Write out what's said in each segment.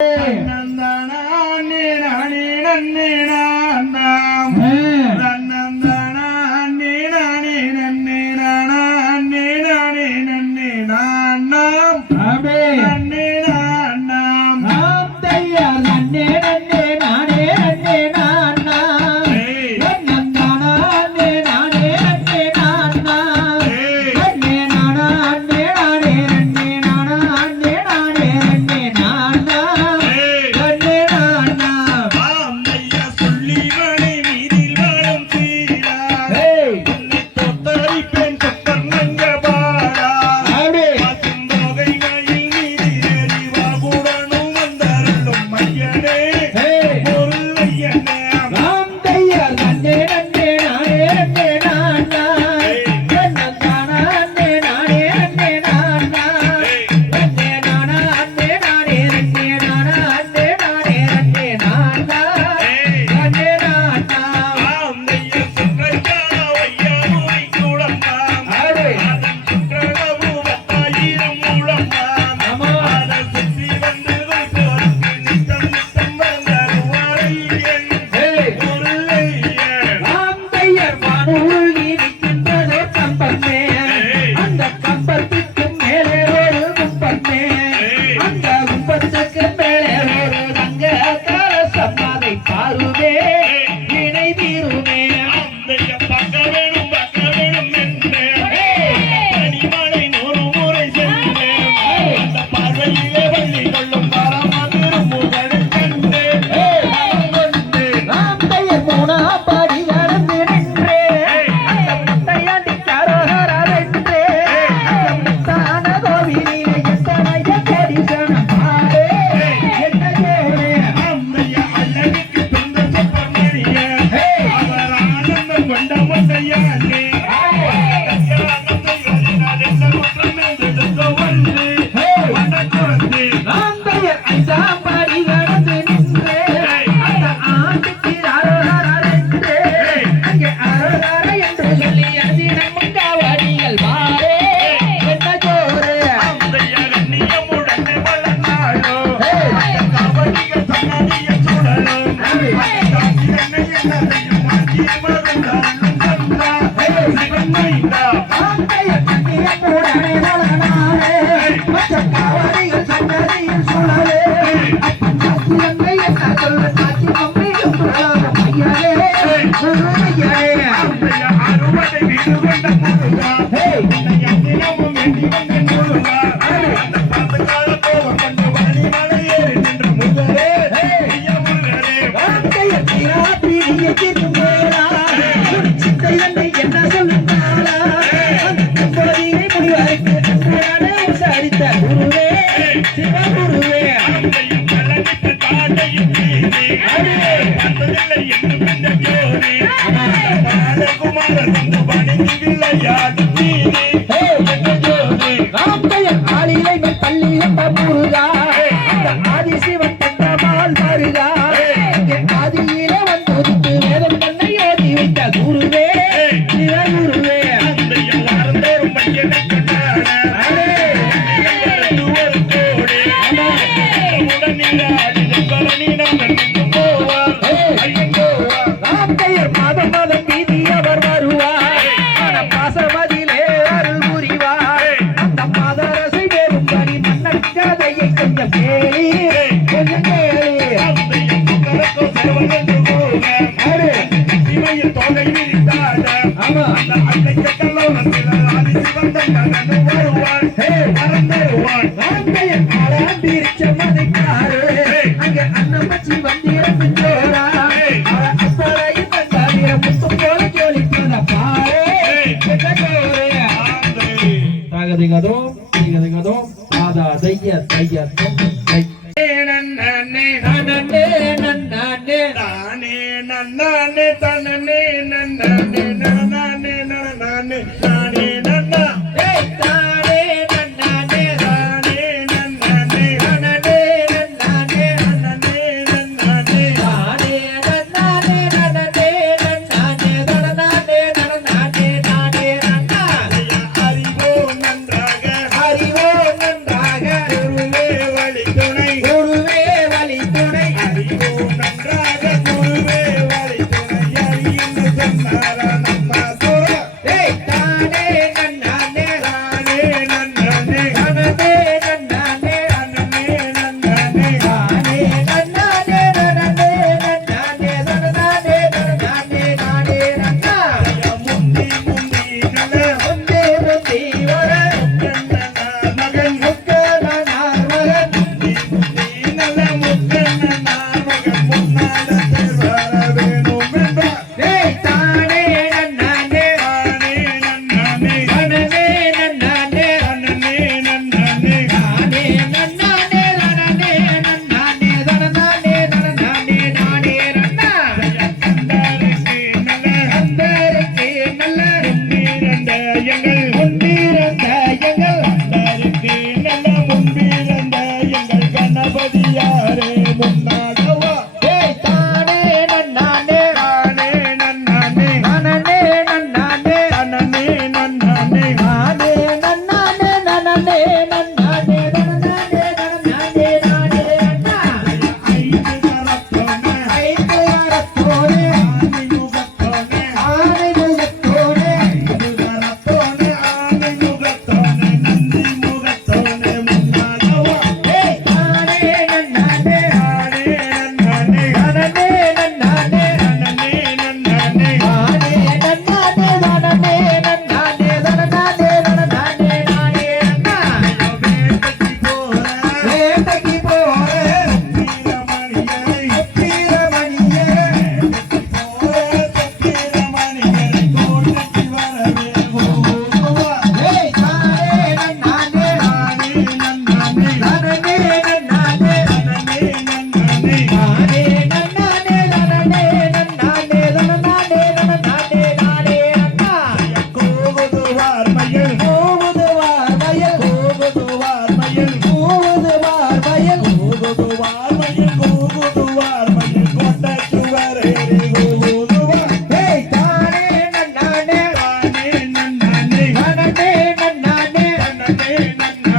நன்னே நன்னே நன்னே night now. tingado, tingado, ada daya daya tong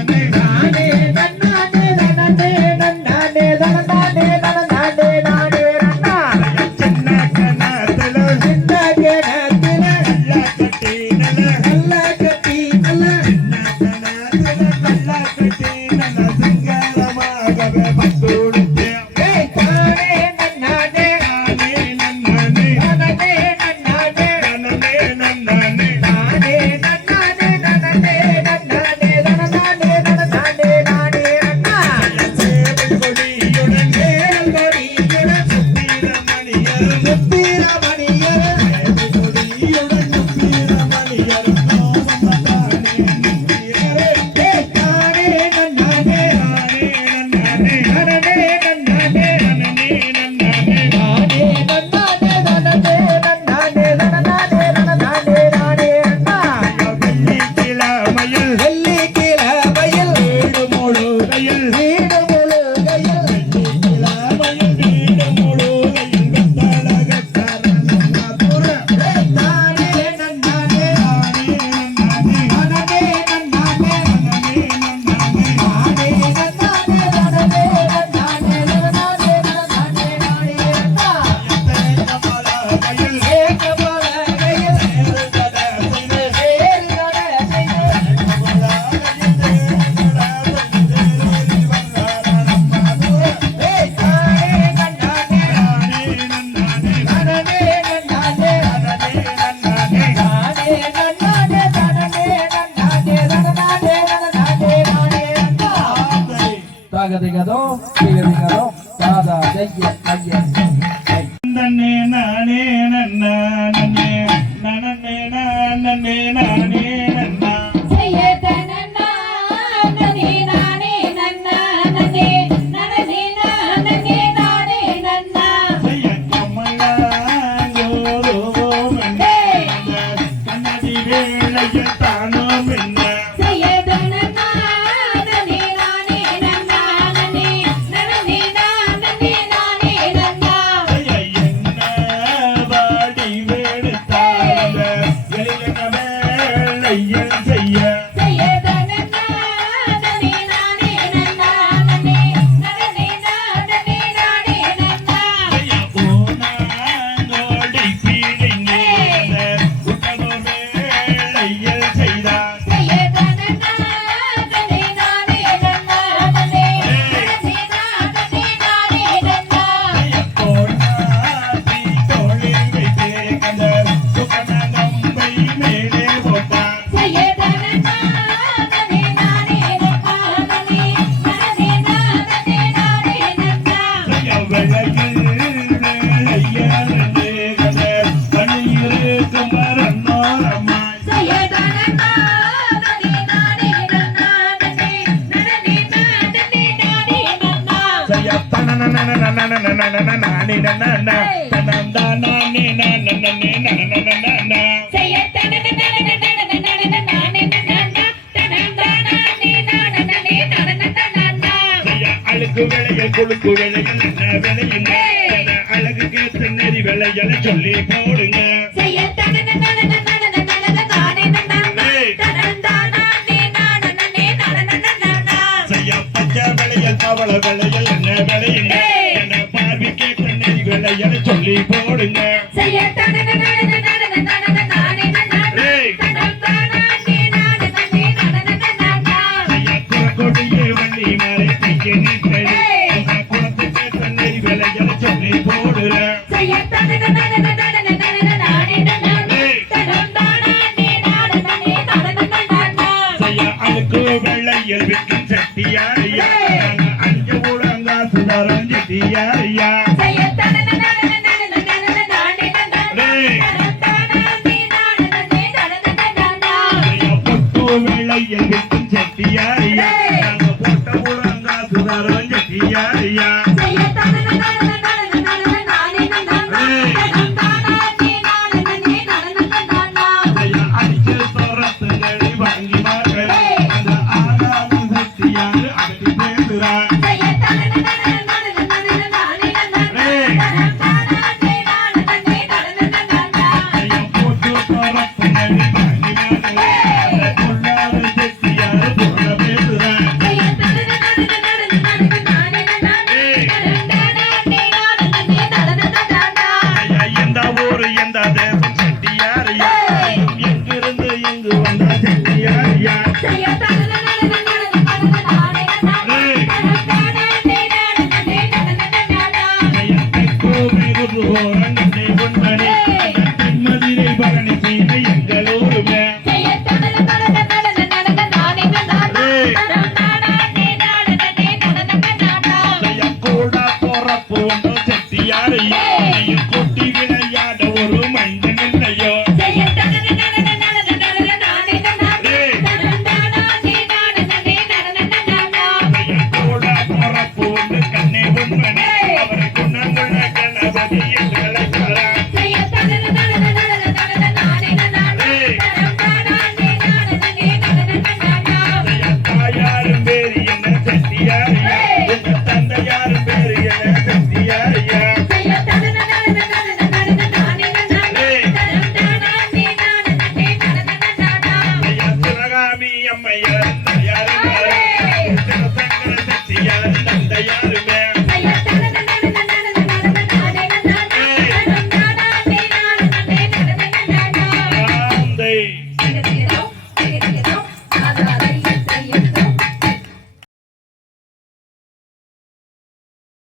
Amen. ஜகதிகதோ திகதிகதோ Radha ஜெய ஐயன் நன்னே நானே நன்னா நன்னே நன்னே நன்னே நானே நன்னா. Yeah. அழுக்கு விலையில் கொழுக்கு விலையில் அழகு கேட்டு நெறி விலைகளை சொல்லி போ. சொல்லி போடுங்க. செய்யத்தான் பிள்ளையை விட்டு செட்டியார்